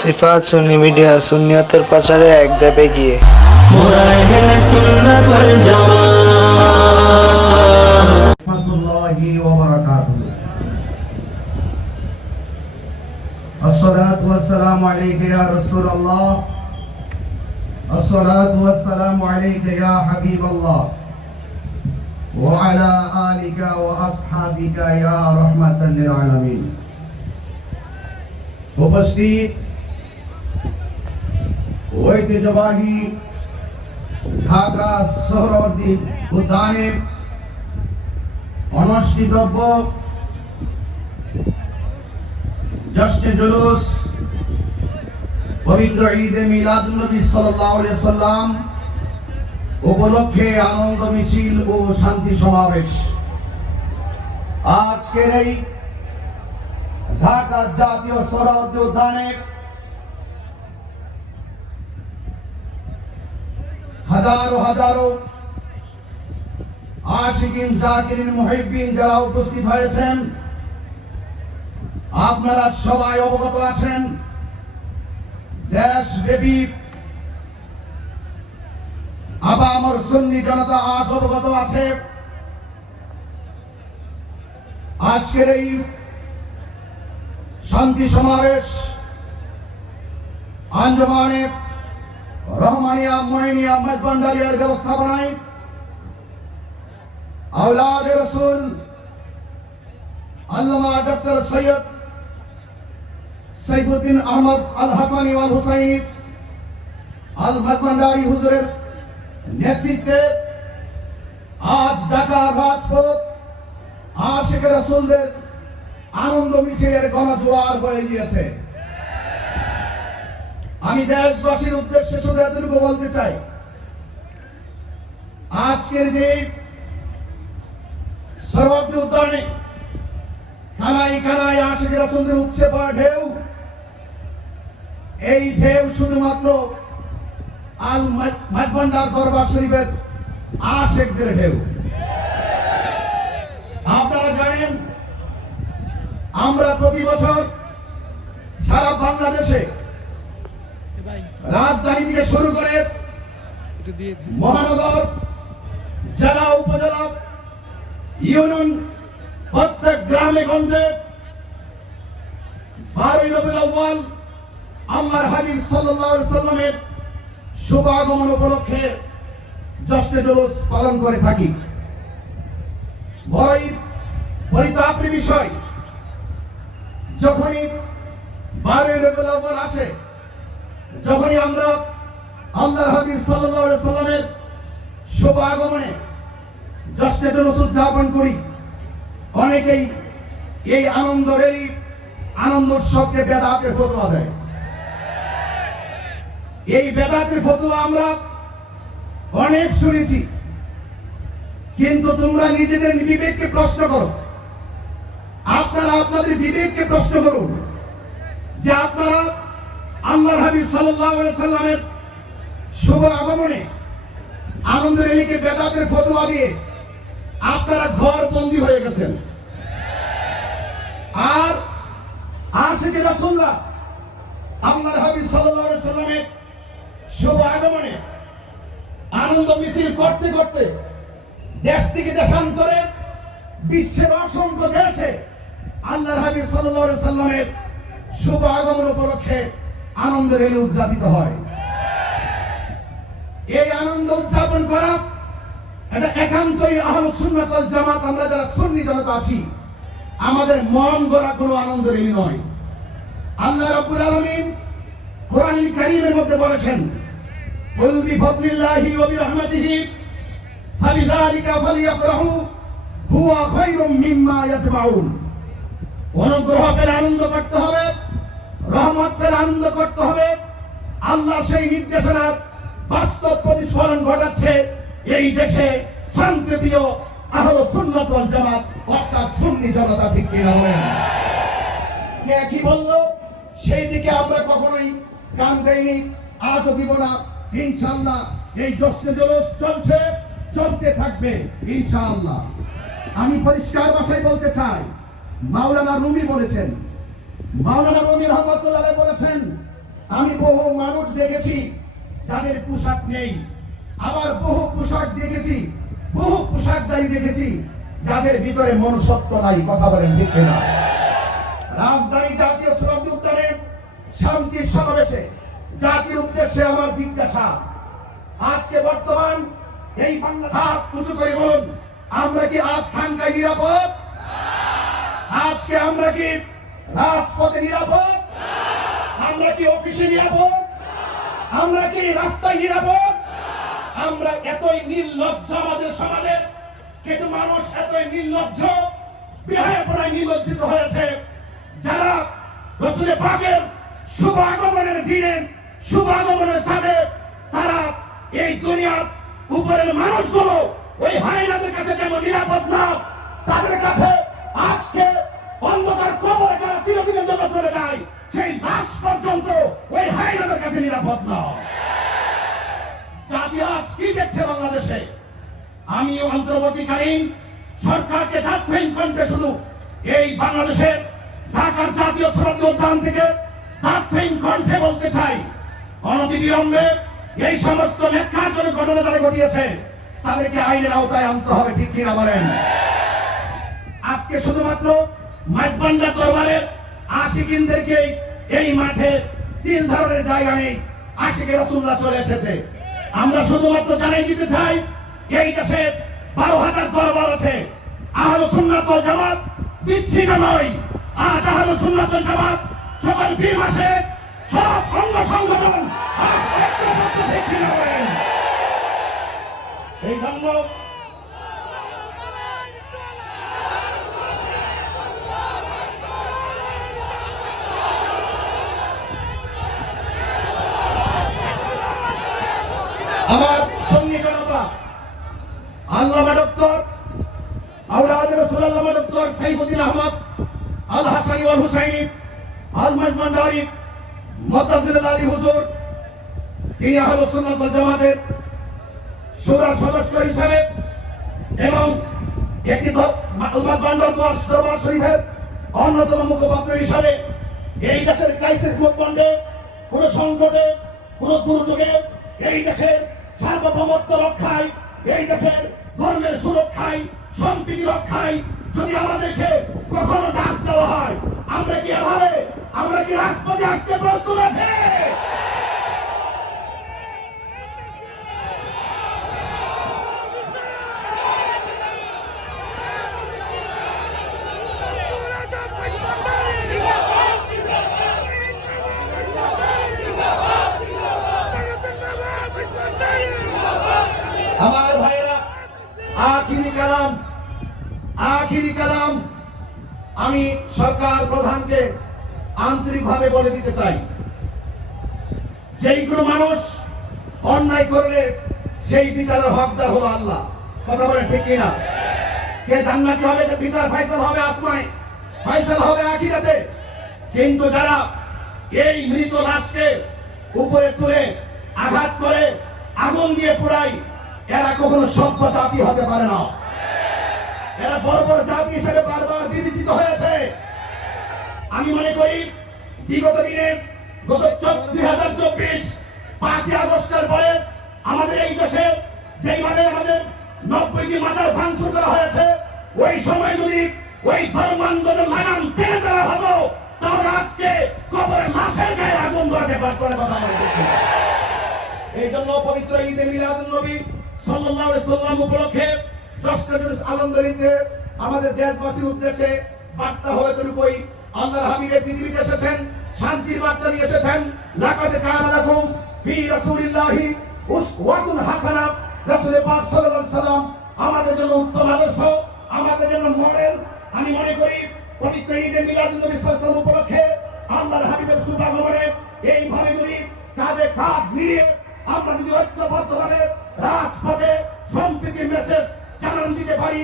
সিফাত সুন্নি media সুন্নিয়তের প্রচারে এক ধাপে গিয়ে। الصلاة والسلام عليك يا رسول الله الصلاة والسلام عليك يا حبيب الله وعلى آلك وأصحابك يا رحمة للعالمين উপস্থিত ঐতিহ্যবাহী ঢাকা সোহরাওয়ার্দী উদ্যানে অনুষ্ঠিতব্য জশ্নে জুলুস পবিত্র ঈদে মিলাদুন নবী সাল্লাল্লাহু আলাইহি সাল্লাম উপলক্ষে আনন্দ মিছিল ও শান্তি সমাবেশ। আজকের এই ঢাকা জাতীয় সোহরাওয়ার্দী উদ্যানে হাজারো হাজারো আশিকিন জাকিরিন মুহিব্বিন যারা উপস্থিত হয়েছেন, আপনারা সবাই অবগত আছেন দেশব্যাপী আপামর সুন্নি জনতা আজ অবগত আছে। আজকের এই শান্তি সমাবেশ আঞ্জুমানে রহমানিয়া মইনিয়া মেজবান্ডারিয়ার ব্যবস্থাপনায় আওলাদে রাসূল আল্লামা ডক্টর সৈয়দ সাইফুদ্দিন আহমদ আল হাসানি ওয়াল হুসাইনি আল মেজবান্ডারি হুজুরের নেতৃত্বে আজ ঢাকা রাজপথ আশিকে রাসূলদের আনন্দ মিছিলের গণজোয়ার বয়ে গিয়েছে। আমি দেশবাসীর উদ্দেশ্যে শুধু এতটুকু বলতে চাই, আজকের যে সোহরাওয়ার্দী উদ্যানে কানায় কানায় আশিকে রাসূলদের উপচে পড়া ঢেউ, এই ঢেউ শুধুমাত্র আল মেজবান্ডার দরবার শরীফের আশিকদের ঢেউ। আপনারা জানেন আমরা প্রতি বছর সারা বাংলাদেশে রাজধানী থেকে শুরু করে মহানগর, জেলা, উপজেলা, ইউনিয়ন, প্রত্যেক গ্রামে গঞ্জে 12ই রবিউল আউয়াল আল্লাহর হাবিব সাল্লাল্লাহু আলাইহি সাল্লামের শুভ আগমন উপলক্ষে জশ্নে জুলুস পালন করে থাকি। বড়ই পরিতাপের বিষয়, যখনই 12ই রবিউল আউয়াল আসে, যখনই আমরা আল্লাহর হাবিব সাল্লাল্লাহু আলাইহি সাল্লামের শুভ আগমনে জশ্নে জুলুস উদযাপন করি, অনেকেই এই আনন্দ উৎসবকে বেদাতের ফতোয়া দেয়। এই বেদাতের ফতোয়া আমরা অনেক শুনেছি, কিন্তু তোমরা নিজেদের বিবেককে প্রশ্ন করো, আপনারা আপনাদের বিবেককে প্রশ্ন করুন যে আপনারা আল্লাহর হাবিব সাল্লাল্লাহু আলাইহি সাল্লামের শুভ আগমনে আনন্দ রেলিকে বেদাতের ফতোয়া দিয়ে আপনারা ঘর বন্দী হয়ে গেছেন। আর আশিকে রাসূলরা আল্লাহর হাবিব সাল্লাল্লাহু আলাইহি সাল্লামের শুভ আগমনে আনন্দ মিছিল করতে করতে দেশ থেকে দেশান্তরে বিশ্বের অসংখ্য দেশে আল্লাহর হাবিব সাল্লাল্লাহু আলাইহি সাল্লামের শুভ আগমন উপলক্ষে আনন্দ রেলি উদযাপিত হয়। এই আনন্দ উদযাপন করা এটা একান্তই আহলুস সুন্নাত ওয়াল জামাত, আমরা যারা সুন্নি জনতা আছি, আমাদের মন গড়া কোনো আনন্দ রেলি নয়। আল্লাহ রাব্বুল আলামিন কোরআনুল কারীমের মধ্যে বলেছেন, কুল বিফাদলিল্লাহি ওয়া বিরহমাতিহি ফাবিযালিকা ফালইফরাহু হুয়া খায়রুম মিম্মা ইয়াজমাউন। অনুগ্রহ পেলে আনন্দ করতে হবে, রহমত পেলে আনন্দ করতে হবে। আল্লাহ সেই নির্দেশনার বাস্তব প্রতিফলন ঘটাচ্ছে এই দেশে শান্তিপ্রিয় আহলুস সুন্নাত ওয়াল জামাত অর্থাৎ সুন্নি জনতা। ঠিক কিনা বলেন? কে কি বললো সেই দিকে আমরা কখনোই কান দেইনি, আজও দিব না। ইনশাআল্লাহ এই জশ্নে জুলুস চলতে থাকবে ইনশাআল্লাহ। আমি পরিষ্কার ভাষায় বলতে চাই, মাওলানা রুমি বলেছেন, মাওলানা রুমি রহমাতুল্লাহ আলাইহি বলেছেন, আমি বহু মানুষ দেখেছি যাদের পোশাক নেই, আবার বহু পোশাক দেখেছি, বহু পোশাকধারী দেখেছি যাদের ভিতরে মনুষ্যত্ব নাই। কথা বলেন ঠিক না? রাজধানী জাতীয় শ্রদ্ধা উদ্যানে শান্তির সমাবেশে জাতির উদ্দেশ্যে আমার জিজ্ঞাসা, আজকে বর্তমান এই বাংলা হাত উঁচু করে বলুন, আমরা কি আজ খানকায় নিরাপদ? আজকে আমরা কি রাজপথে নিরাপদ? আমরা কি অফিসে নিরাপদ? আমরা কি রাস্তায় নিরাপদ? আমরা এতই নির্লজ্জ আমাদের সমাজে, কিন্তু মানুষ এতই নির্লজ্জ, বেহায়াপনায় নিমজ্জিত হয়েছে, যারা রাসূলের পাকের শুভ আগমনের দিনে, শুভ আগমনের চাঁদে তারা এই দুনিয়ার উপরের মানুষগুলো ওই হায়নাদের কাছে যেমন নিরাপদ না, তাদের কাছে আজকে অন্ধকার কবরে যারা চিরদিনের জন্য চলে যায়, সেই লাশ পর্যন্ত ওই হায়নাদের কাছে নিরাপদ না। জাতি আজ কি দেখছে বাংলাদেশে? আমি অন্তর্বর্তীকালীন সরকারকে দায়িত্বহীন কণ্ঠে শুধু এই বাংলাদেশের ঢাকার জাতীয় শ্রদ্ধা উদ্যান থেকে দায়িত্বহীন কণ্ঠে বলতে চাই, অনতিবিলম্বে এই সমস্ত ন্যাক্কারজনক ঘটনা যারা ঘটিয়েছে তাদেরকে আইনের আওতায় আনতে হবে। ঠিক কিনা বলেন? আজকে শুধুমাত্র মাইজবান্ডা দরবারের আশিকিনদেরকে এই মাঠে তিল ধারণের জায়গা নেই, আশিকে রাসূলুল্লাহ চলে এসেছে। আমরা শুধুমাত্র জানাই দিতে চাই, এই দেশে 12,000 দরবার আছে। আহলে সুন্নাত ওয়াল জামাত বিচ্ছিন্ন নয়। আজ আহলে সুন্নাত ওয়াল জামাত সকল বীর মাসে সব অঙ্গ সংগঠন আজ ঐক্যবদ্ধ। ঠিক কিনা বলেন? এই জন্য আমার সুন্নি জনতা, আল্লামা ডক্টর আওলাদ রাসূলুল্লাহ ডক্টর সাইফুদ্দিন আহমদ আল হাসানি ওয়াল হুসাইনি আল মাজমান্ডারি মুতাজিল আলী হুজুর, তিনি আহলে সুন্নাত ওয়াল জামাতের শুরার সদস্য হিসেবে এবং একটি মাজমান্ডার দরবার শরীফের অন্যতম মুখপাত্র হিসাবে এই দেশের ক্রাইসিস মুভমেন্টে, কোন সংকটে, কোন দুর্যোগে এই দেশের সার্বভৌমত্ব রক্ষায়, এই দেশের ধর্মের সুরক্ষায়, সম্প্রীতি রক্ষায় যদি আমাদেরকে কখনো ডাক দেওয়া হয়, আমরা কি এভাবে, আমরা কি রাজপথে আসতে প্রস্তুত আছে? আমার ভাইয়েরা, আখিরি কালাম আমি সরকার প্রধানকে আন্তরিকভাবে বলে দিতে চাই, যেই কোনো মানুষ অন্যায় করলে সেই বিচারের হকদার হলো আল্লাহ। কথা বলেন ঠিক কিনা? কে জান্নাতি হবে, বিচার ফয়সালা হবে আসমানে, ফয়সালা হবে আখিরাতে। কিন্তু যারা এই মৃত লাশকে উপরে তুলে আঘাত করে আগুন দিয়ে পোড়ায়, এরা কখনো সভ্য জাতি হতে পারে না। এরা বড় বড় জাতি হিসেবে বারবার বিবেচিত হয়েছে। আমি মনে করি বিগত দিনে, গত 2024 5ই আগস্টের পরে আমাদের এই দেশে যেইভাবে আমাদের 90টি মাজার ভাঙচুর করা হয়েছে, ওই সময় যদি ওই ধর্মান্ধদের লাগাম টেনে দেওয়া হতো, তাহলে আজকে কবরে লাশের গায়ে আগুন ধরাতে পারত না। কথা বলতে এই জন্য পবিত্র ঈদে মিলাদুন নবী সাল্লাল্লাহু আলাইহি সাল্লাম উপলক্ষে 10টা আলহামদুলিল্লাহ আমাদের দেশবাসীর উদ্দেশ্যে বার্তা হয়ে তুলবই। আল্লাহর হাবিব পৃথিবীতে এসেছেন, শান্তির বার্তা নিয়ে এসেছেন। লাকাদ কানা লাকুম ফি রাসূলিল্লাহি উসওয়াতুন হাসানাহ। রাসূল পাক সাল্লাল্লাহু আলাইহি সাল্লাম আমাদের জন্য উত্তম আদর্শ, আমাদের জন্য মডেল। আমি মনে করি পবিত্র ঈদে মিলাদুন নবী সাল্লাল্লাহু আলাইহি সাল্লাম উপলক্ষে আল্লাহর হাবিবের শুভ আগমনে এইভাবে যদি কাঁধে কাঁধ মিলিয়ে আমরা যদি ঐক্যবদ্ধভাবে রাজপথে সম্প্রীতির মেসেজ জানান দিতে পারি,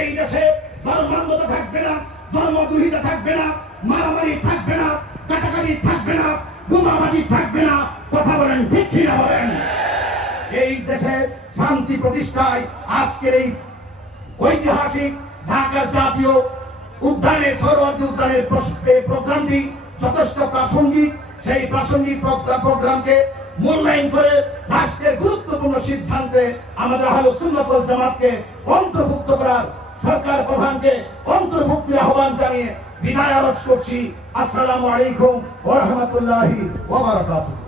এই দেশে ধর্মান্ধতা থাকবে না, ধর্মদ্রোহিতা থাকবে না, মারামারি থাকবে না, কাটাকাটি থাকবে না, বোমাবাজি থাকবে না। কথা বলেন ঠিক কিনা বলেন? এই দেশে শান্তি প্রতিষ্ঠায় আজকের এই ঐতিহাসিক ঢাকার জাতীয় উদ্যানের সৌরভ উদ্যানের প্রোগ্রামটি যথেষ্ট প্রাসঙ্গিক। সেই প্রাসঙ্গিক প্রোগ্রামকে মূল্যায়ন করে রাষ্ট্রের গুরুত্বপূর্ণ সিদ্ধান্তে আমাদের আহলে সুন্নাত ওয়াল জামাতকে অন্তর্ভুক্ত করার সরকার প্রধানকে অন্তর্ভুক্তির আহ্বান জানিয়ে বিদায় আরজ করছি। আসসালামু আলাইকুম ওয়া রাহমাতুল্লাহি ওয়া বারাকাতুহু।